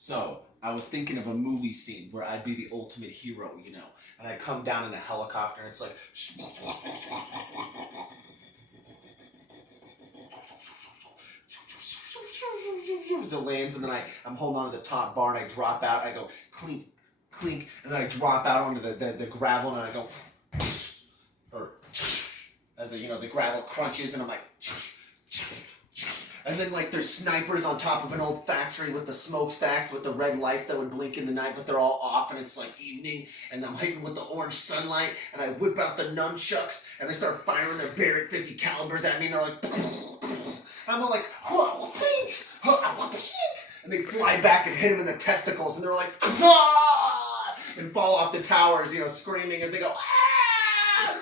So I was thinking of a movie scene where I'd be the ultimate hero, and I come down in a helicopter and it's like as it lands, and then I'm holding on to the top bar and I drop out. I go clink, clink, and then I drop out onto the gravel and I go or as the gravel crunches and I'm like and then like there's snipers on top of an old factory with the smokestacks with the red lights that would blink in the night, but they're all off and it's like evening, and I'm hitting with the orange sunlight and I whip out the nunchucks and they start firing their Barrett 50 calibers at me and they're like I'm all like and they fly back and hit him in the testicles and they're like and fall off the towers, screaming as they go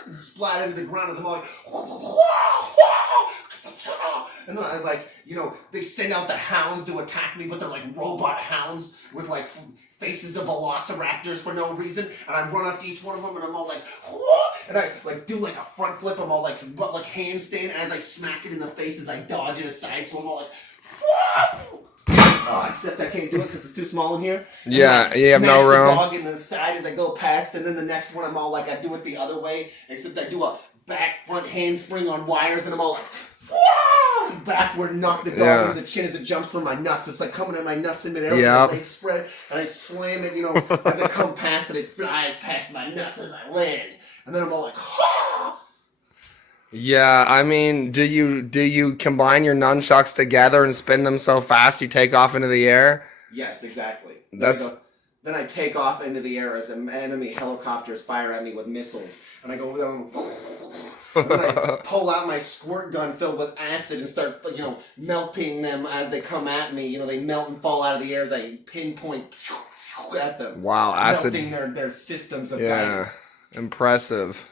and splat into the ground as I'm all like and then I they send out the hounds to attack me, but they're like robot hounds with like faces of velociraptors for no reason, and I run up to each one of them and I'm all like and I like do like a front flip. I'm all like handstand as I smack it in the face as I dodge it aside, so I'm all like except I can't do it because it's too small in here. Yeah, you have no room. The dog in the side as I go past, and then the next one I'm all like I do it the other way, except I do a back front handspring on wires, and I'm all like backward, knock the dog into the chin as it jumps from my nuts. So it's like coming at my nuts in midair with the legs spread, and I slam it, as I come past it, it flies past my nuts as I land, and then I'm all like, ha! Yeah, I mean, do you combine your nunchucks together and spin them so fast you take off into the air? Yes, exactly. Then I take off into the air as enemy helicopters fire at me with missiles. And I go over there and then I pull out my squirt gun filled with acid and start, melting them as they come at me. They melt and fall out of the air as I pinpoint at them. Wow, acid. Melting their systems of guidance. Impressive.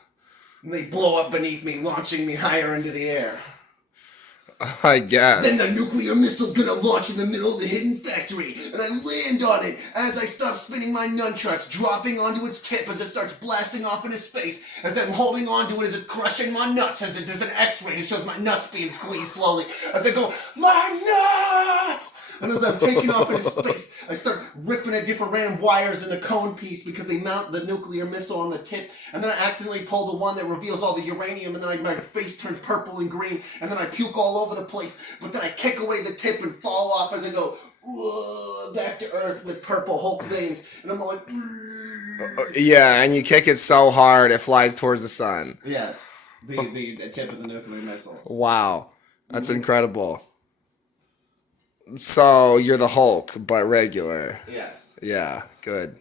And they blow up beneath me, launching me higher into the air. I guess. Then the nuclear missile's gonna launch in the middle of the hidden factory, and I land on it as I stop spinning my nunchucks, dropping onto its tip as it starts blasting off into space, as I'm holding onto it as it's crushing my nuts, there's an x-ray that shows my nuts being squeezed slowly, as I go, my nuts! And as I'm taking off into space, I start ripping at different random wires in the cone piece because they mount the nuclear missile on the tip, and then I accidentally pull the one that reveals all the uranium, and then my face turns purple and green, and then I puke all over the place, but then I kick away the tip and fall off as I go back to Earth with purple Hulk veins, and I'm all like... Yeah, and you kick it so hard it flies towards the sun. Yes, the tip of the nuclear missile. Wow, that's incredible. So you're the Hulk, but regular. Yes. Yeah, good.